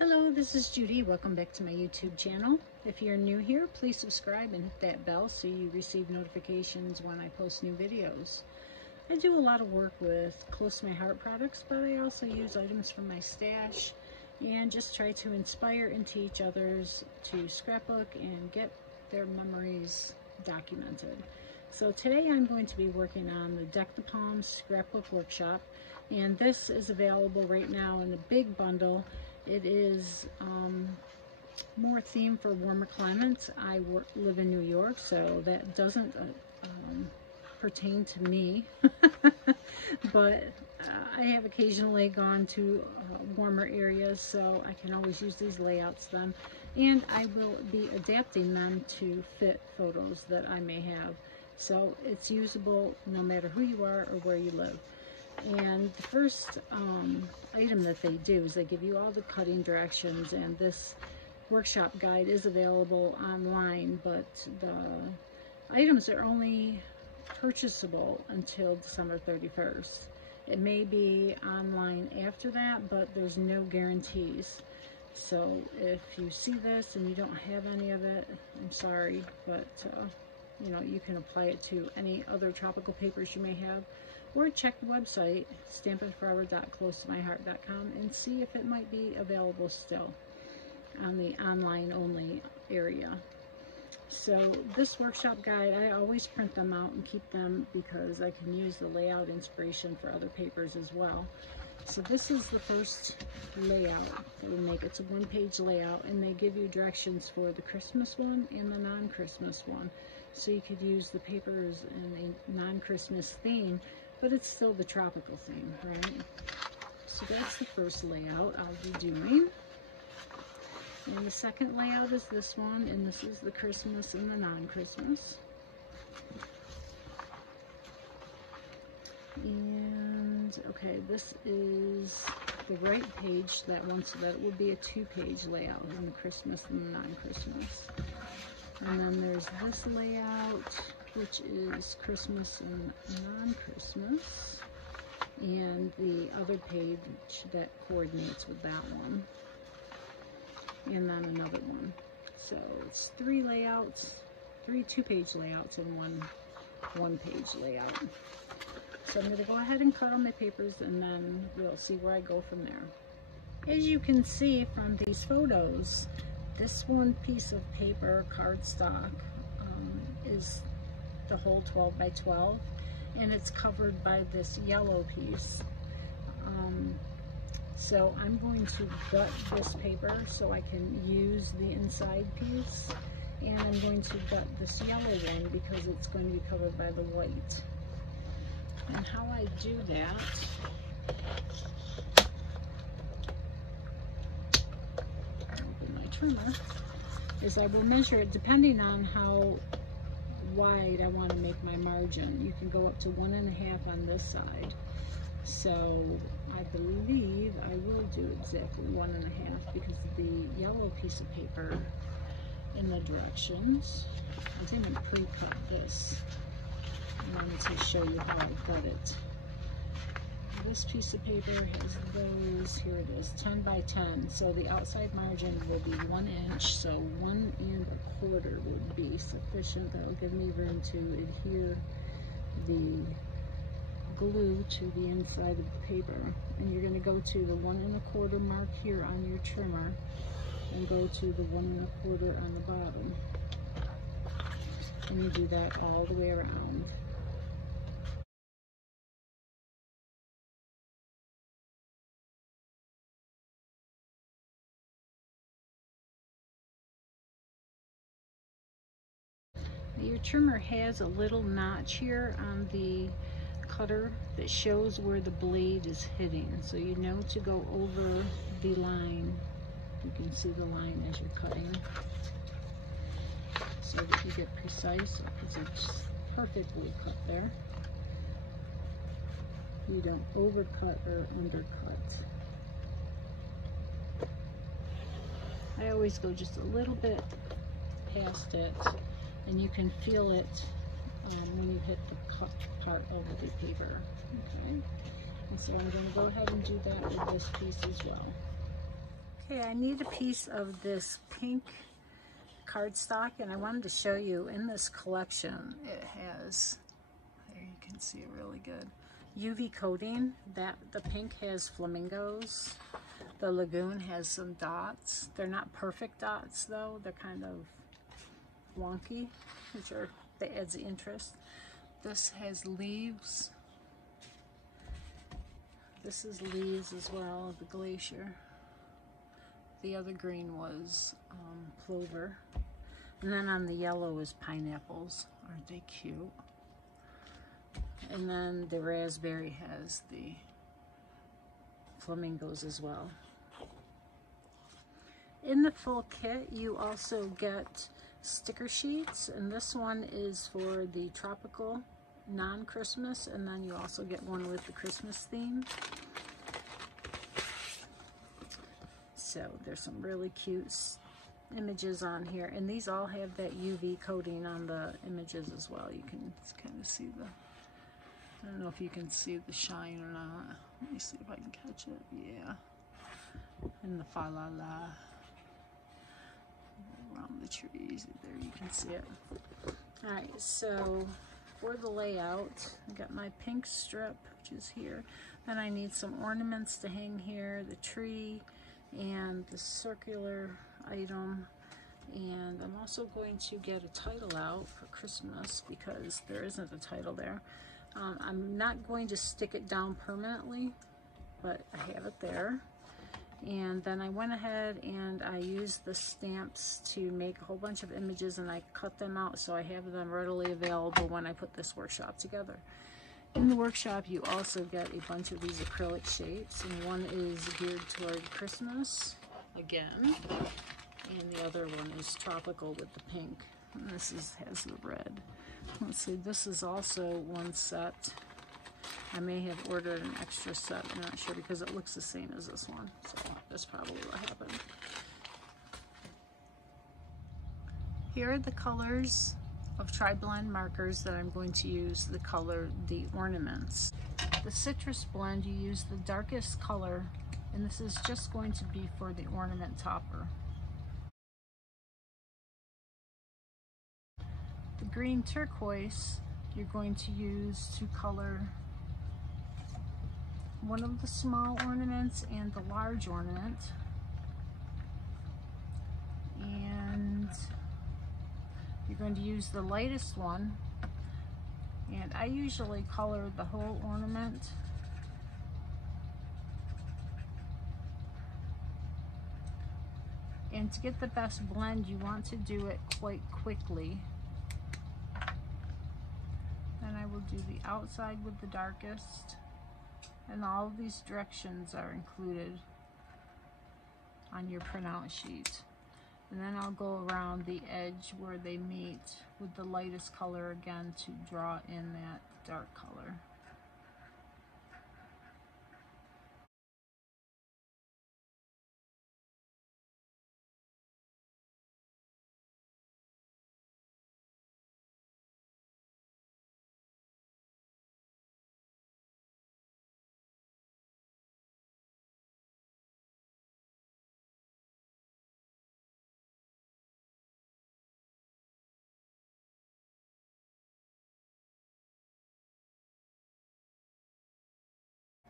Hello, this is Judy. Welcome back to my YouTube channel. If you're new here, please subscribe and hit that bell so you receive notifications when I post new videos. I do a lot of work with close to my heart products, but I also use items from my stash and just try to inspire and teach others to scrapbook and get their memories documented. So today I'm going to be working on the Deck the Palms scrapbook workshop, and this is available right now in a big bundle. It is more themed for warmer climates. I live in New York, so that doesn't pertain to me, but I have occasionally gone to warmer areas, so I can always use these layouts then, and I will be adapting them to fit photos that I may have, so it's usable no matter who you are or where you live. And the first item that they do is they give you all the cutting directions, and this workshop guide is available online, but the items are only purchasable until December 31st. It may be online after that, but there's no guarantees. So if you see this and you don't have any of it, I'm sorry, but you know, you can apply it to any other tropical papers you may have, or check the website stampitforever.closetomyheart.com and see if it might be available still on the online only area. So this workshop guide, I always print them out and keep them because I can use the layout inspiration for other papers as well. So this is the first layout that we make. It's a one-page layout, and they give you directions for the Christmas one and the non-Christmas one. So you could use the papers in a non-Christmas theme, but it's still the tropical theme, right? So that's the first layout I'll be doing. And the second layout is this one, and this is the Christmas and the non-Christmas. And okay, this is the right page, that one, so that it will be a two-page layout in the Christmas and the non-Christmas. And then there's this layout, which is Christmas and non-Christmas, and the other page that coordinates with that one, and then another one. So it's three layouts, three two-page layouts and one page layout. So I'm going to go ahead and cut on my papers, and then we'll see where I go from there. As you can see from these photos, this one piece of paper, cardstock, is the whole 12 by 12, and it's covered by this yellow piece. So I'm going to gut this paper so I can use the inside piece, and I'm going to gut this yellow one because it's going to be covered by the white. And how I do that, open my trimmer, is I will measure it depending on how wide I want to make my margin. You can go up to 1.5 on this side. So I believe I will do exactly 1.5 because the yellow piece of paper in the directions, I didn't pre-cut this. I wanted to show you how I cut it. This piece of paper has those, here it is, 10 by 10. So the outside margin will be 1 inch, so 1 1/4 would be sufficient. That'll give me room to adhere the glue to the inside of the paper. And you're going to go to the 1 1/4 mark here on your trimmer, and go to the 1 1/4 on the bottom. And you do that all the way around. Your trimmer has a little notch here on the cutter that shows where the blade is hitting, so you know to go over the line. You can see the line as you're cutting, so that you get precise. It's perfectly cut there. You don't overcut or undercut. I always go just a little bit past it, and you can feel it when you hit the cut part over the paper. Okay, and so I'm going to go ahead and do that with this piece as well. Okay, I need a piece of this pink cardstock, and I wanted to show you in this collection it has, there you can see it really good, UV coating. That the pink has flamingos, the lagoon has some dots. They're not perfect dots though, they're kind of wonky, which are, that adds the interest. This has leaves, this is leaves as well, the glacier. The other green was plover. And then on the yellow is pineapples. Aren't they cute? And then the raspberry has the flamingos as well. In the full kit, you also get sticker sheets, and this one is for the tropical non-Christmas, and then you also get one with the Christmas theme. So there's some really cute images on here, and these all have that UV coating on the images as well. You can kind of see the, I don't know if you can see the shine or not. Let me see if I can catch it. Yeah. And the fa la la around the trees. There you can see it. Alright, so for the layout, I got my pink strip, which is here. Then I need some ornaments to hang here, the tree, and the circular item. And I'm also going to get a title out for Christmas because there isn't a title there. I'm not going to stick it down permanently, but I have it there. And then I went ahead and I used the stamps to make a whole bunch of images, and I cut them out so I have them readily available when I put this workshop together. In the workshop, you also get a bunch of these acrylic shapes, and one is geared toward Christmas, again, and the other one is tropical with the pink, and this has the red. Let's see, this is also one set. I may have ordered an extra set, I'm not sure, because it looks the same as this one, so that's probably what happened. Here are the colors of tri-blend markers that I'm going to use to color the ornaments. The citrus blend, you use the darkest color, and this is just going to be for the ornament topper. The green turquoise you're going to use to color one of the small ornaments and the large ornament. And you're going to use the lightest one, and I usually color the whole ornament. And to get the best blend, you want to do it quite quickly. Then I will do the outside with the darkest, and all of these directions are included on your printout sheet. And then I'll go around the edge where they meet with the lightest color again to draw in that dark color.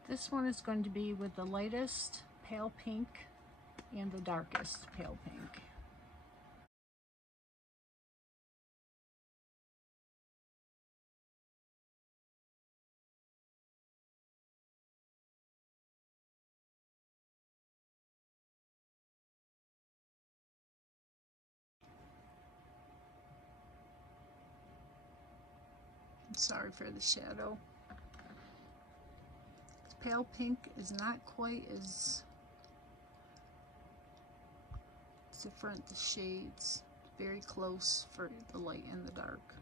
This one is going to be with the lightest pale pink and the darkest pale pink. I'm sorry for the shadow. Pale pink is not quite as different, the shades, very close for the light and the dark.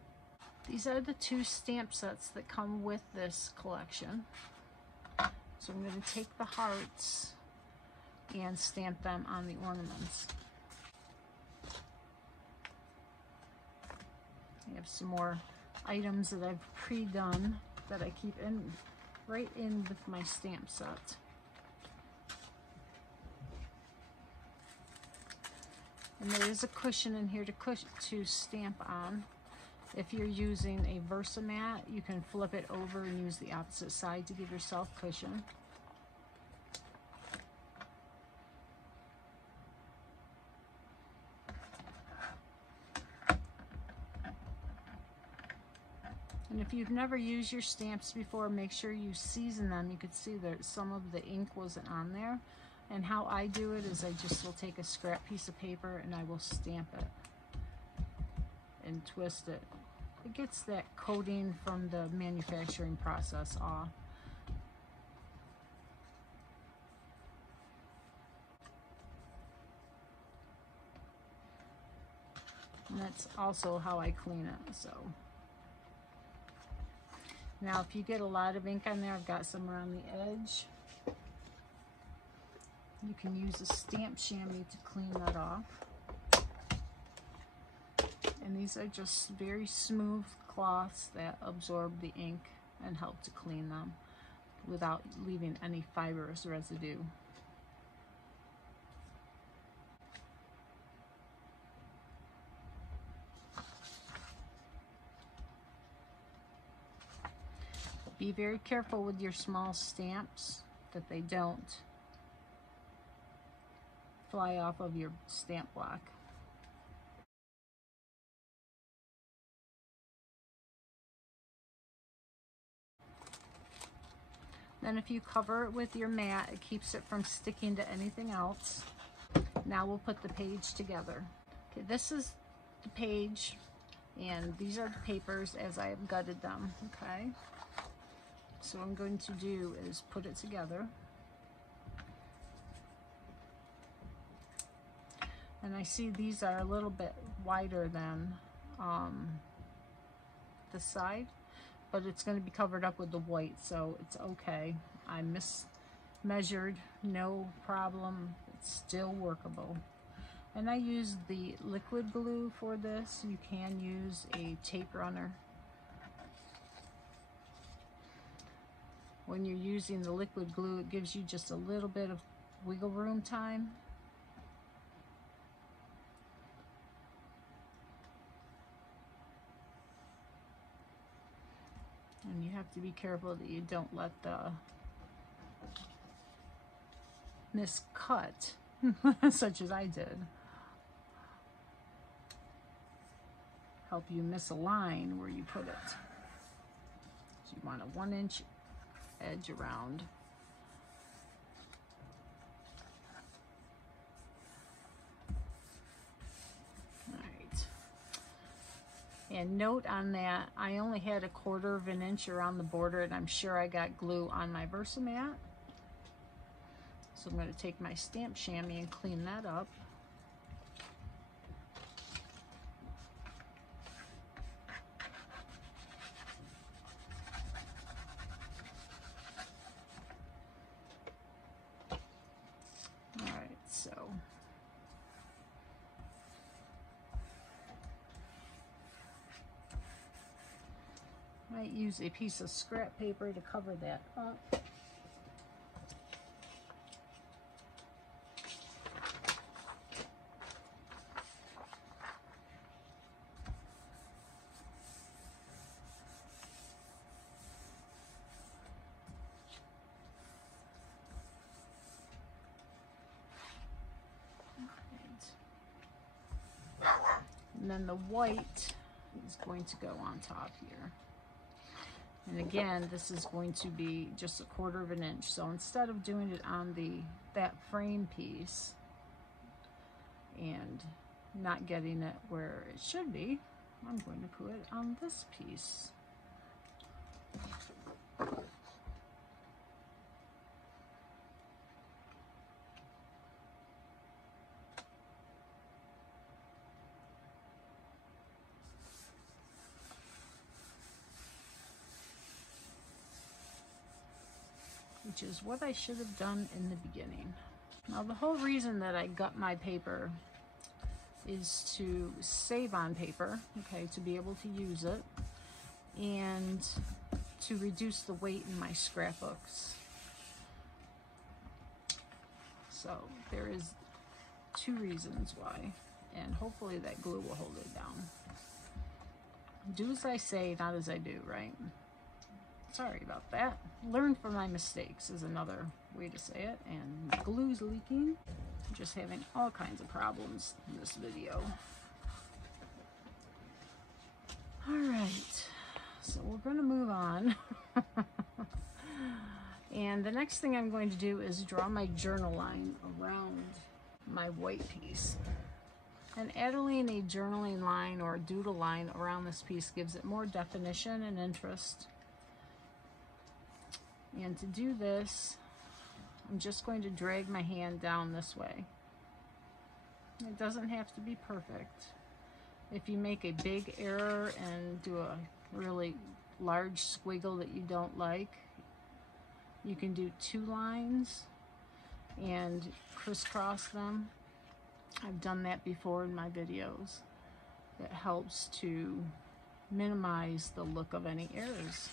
These are the two stamp sets that come with this collection. So I'm going to take the hearts and stamp them on the ornaments. I have some more items that I've pre-done that I keep in right in with my stamp set. And there is a cushion in here to stamp on. If you're using a Versamat, you can flip it over and use the opposite side to give yourself cushion. And if you've never used your stamps before, make sure you season them. You could see that some of the ink wasn't on there. And how I do it is I just will take a scrap piece of paper and I will stamp it and twist it. It gets that coating from the manufacturing process off. And that's also how I clean it. So now if you get a lot of ink on there, I've got some around the edge. You can use a stamp chamois to clean that off. And these are just very smooth cloths that absorb the ink and help to clean them without leaving any fibrous residue. Be very careful with your small stamps that they don't fly off of your stamp block. Then if you cover it with your mat, it keeps it from sticking to anything else. Now we'll put the page together. Okay, this is the page, and these are the papers as I have gutted them, okay? So what I'm going to do is put it together. And I see these are a little bit wider than the side, but it's going to be covered up with the white, so it's okay. I mismeasured, no problem. It's still workable. And I used the liquid glue for this. You can use a tape runner. When you're using the liquid glue, it gives you just a little bit of wiggle room time. And you have to be careful that you don't let the miscut, such as I did, help you misalign where you put it. So you want a 1-inch edge around. And note on that, I only had 1/4 of an inch around the border, and I'm sure I got glue on my Versamat. So I'm going to take my stamp chamois and clean that up. All right, so might use a piece of scrap paper to cover that up. And then the white is going to go on top here. And again, this is going to be just 1/4 of an inch. So instead of doing it on that frame piece and not getting it where it should be, I'm going to put it on this piece. Which is what I should have done in the beginning. Now the whole reason that I gut my paper is to save on paper, okay, to be able to use it, and to reduce the weight in my scrapbooks. So there is 2 reasons why. and hopefully that glue will hold it down. Do as I say, not as I do, right? Sorry about that. Learn from my mistakes is another way to say it. And my glue's leaking. I'm just having all kinds of problems in this video. All right, so we're going to move on. And the next thing I'm going to do is draw my journal line around my white piece. And adding a journaling line or a doodle line around this piece gives it more definition and interest. And to do this, I'm just going to drag my hand down this way. It doesn't have to be perfect. If you make a big error and do a really large squiggle that you don't like, you can do 2 lines and crisscross them. I've done that before in my videos. It helps to minimize the look of any errors.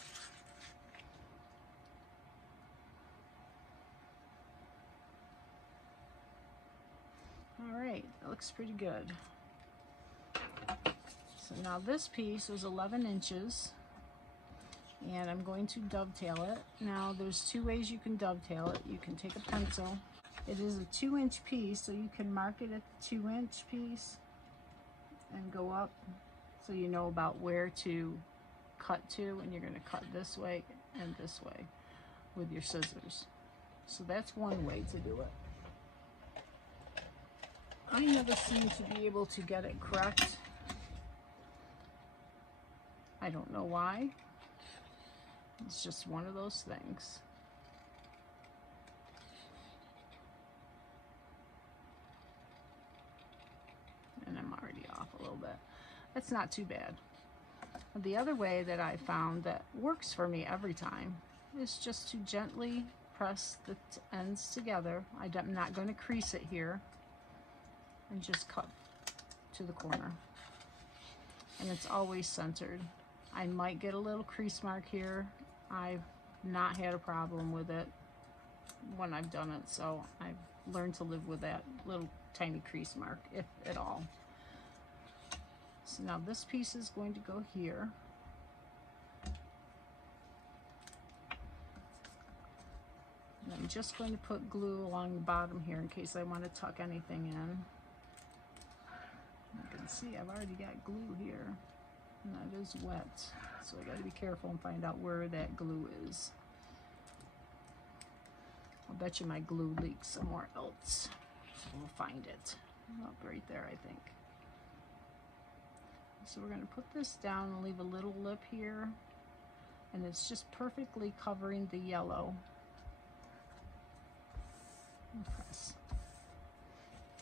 All right, that looks pretty good. So now this piece is 11 inches, and I'm going to dovetail it. Now there's 2 ways you can dovetail it. You can take a pencil. It is a 2-inch piece, so you can mark it at the 2-inch piece and go up so you know about where to cut to, and you're going to cut this way and this way with your scissors. So that's one way to do it. I never seem to be able to get it correct. I don't know why. It's just one of those things. And I'm already off a little bit. That's not too bad. The other way that I found that works for me every time is just to gently press the ends together. I'm not going to crease it here, and just cut to the corner. And it's always centered. I might get a little crease mark here. I've not had a problem with it when I've done it, so I've learned to live with that little tiny crease mark, if at all. So now this piece is going to go here. And I'm just going to put glue along the bottom here in case I want to tuck anything in. You can see I've already got glue here, and that is wet, so I got to be careful and find out where that glue is. I'll bet you my glue leaks somewhere else, so we'll find it. Oh, right there, I think. So we're going to put this down and leave a little lip here, and it's just perfectly covering the yellow. Press.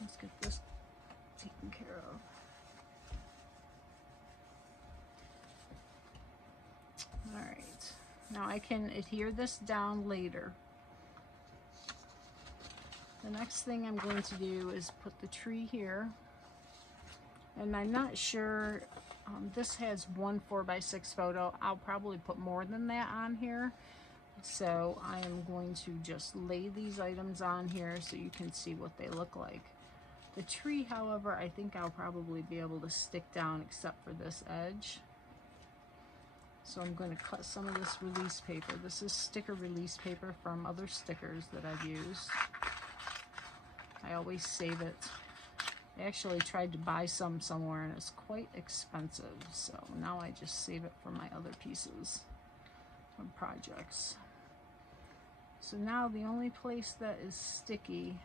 Let's get this taken care of. All right, now I can adhere this down later. The next thing I'm going to do is put the tree here, and I'm not sure, this has one 4x6 photo. I'll probably put more than that on here. So I am going to just lay these items on here so you can see what they look like. The tree, however, I think I'll probably be able to stick down except for this edge. So I'm going to cut some of this release paper. This is sticker release paper from other stickers that I've used. I always save it. I actually tried to buy some somewhere and it's quite expensive. So now I just save it for my other pieces of projects. So now the only place that is sticky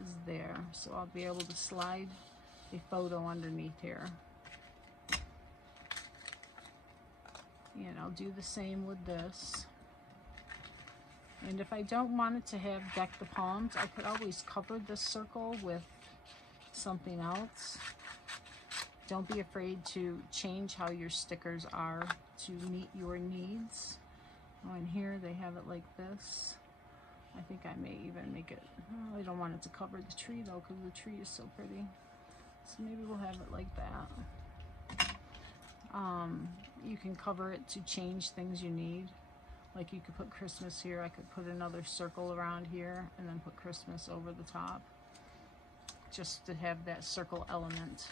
is there. So I'll be able to slide a photo underneath here. And I'll do the same with this. And if I don't want it to have deck the palms, I could always cover this circle with something else. Don't be afraid to change how your stickers are to meet your needs. Oh, and here they have it like this. I think I may even make it, oh, I don't want it to cover the tree though, because the tree is so pretty. So maybe we'll have it like that. You can cover it to change things you need. Like you could put Christmas here. I could put another circle around here and then put Christmas over the top. just to have that circle element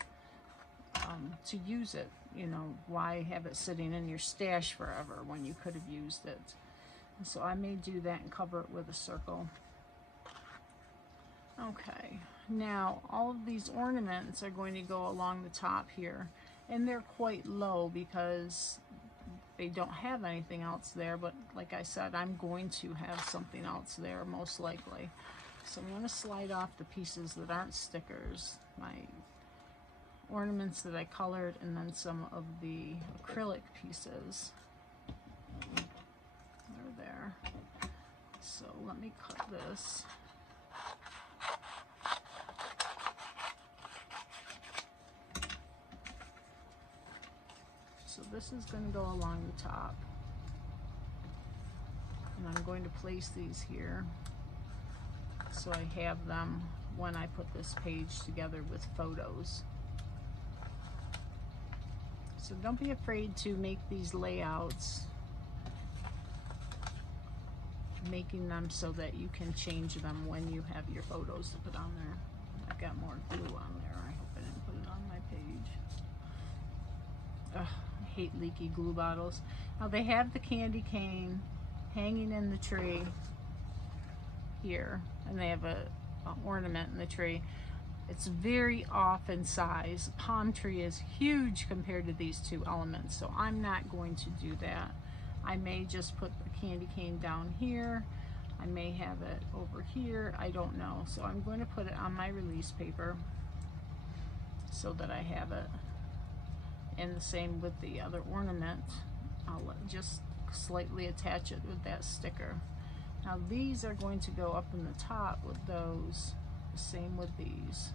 to use it. You know, why have it sitting in your stash forever when you could have used it? And so I may do that and cover it with a circle. Okay, now all of these ornaments are going to go along the top here, and they're quite low because they don't have anything else there, but like I said, I'm going to have something else there most likely. So I'm going to slide off the pieces that aren't stickers, my ornaments that I colored, and then some of the acrylic pieces. They're there. So let me cut this. So this is going to go along the top, and I'm going to place these here so I have them when I put this page together with photos. So don't be afraid to make these layouts, making them so that you can change them when you have your photos to put on there. I've got more glue on there. I hope I didn't put it on my page. Ugh, I hate leaky glue bottles. Now they have the candy cane hanging in the tree here, and they have an ornament in the tree. It's very off in size. The palm tree is huge compared to these two elements, so I'm not going to do that. I may just put the candy cane down here. I may have it over here. I don't know. So I'm going to put it on my release paper so that I have it. And the same with the other ornament. I'll just slightly attach it with that sticker. Now these are going to go up in the top with those. The same with these.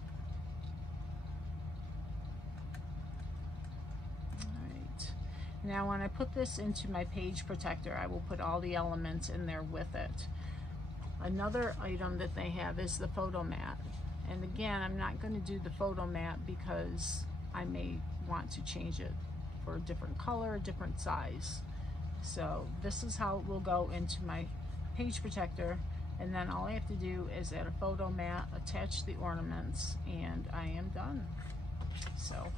Alright. Now when I put this into my page protector, I will put all the elements in there with it. Another item that they have is the photo mat. And again, I'm not going to do the photo mat because I may want to change it for a different color, a different size. So this is how it will go into my page protector, and then all I have to do is add a photo mat, attach the ornaments, and I am done. So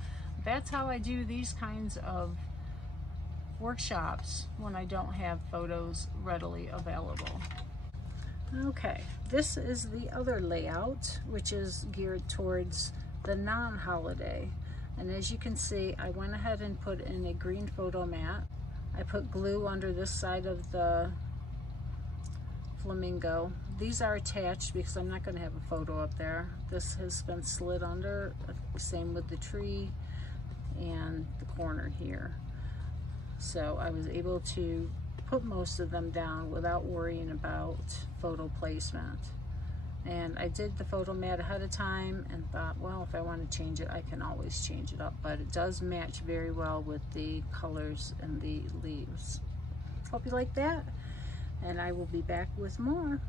that's how I do these kinds of workshops when I don't have photos readily available. Okay, this is the other layout, which is geared towards the non-holiday. And as you can see, I went ahead and put in a green photo mat. I put glue under this side of the flamingo. These are attached because I'm not going to have a photo up there. This has been slid under, same with the tree and the corner here. So I was able to put most of them down without worrying about photo placement. And I did the photo mat ahead of time and thought, well, if I want to change it, I can always change it up. But it does match very well with the colors and the leaves. Hope you like that, and I will be back with more.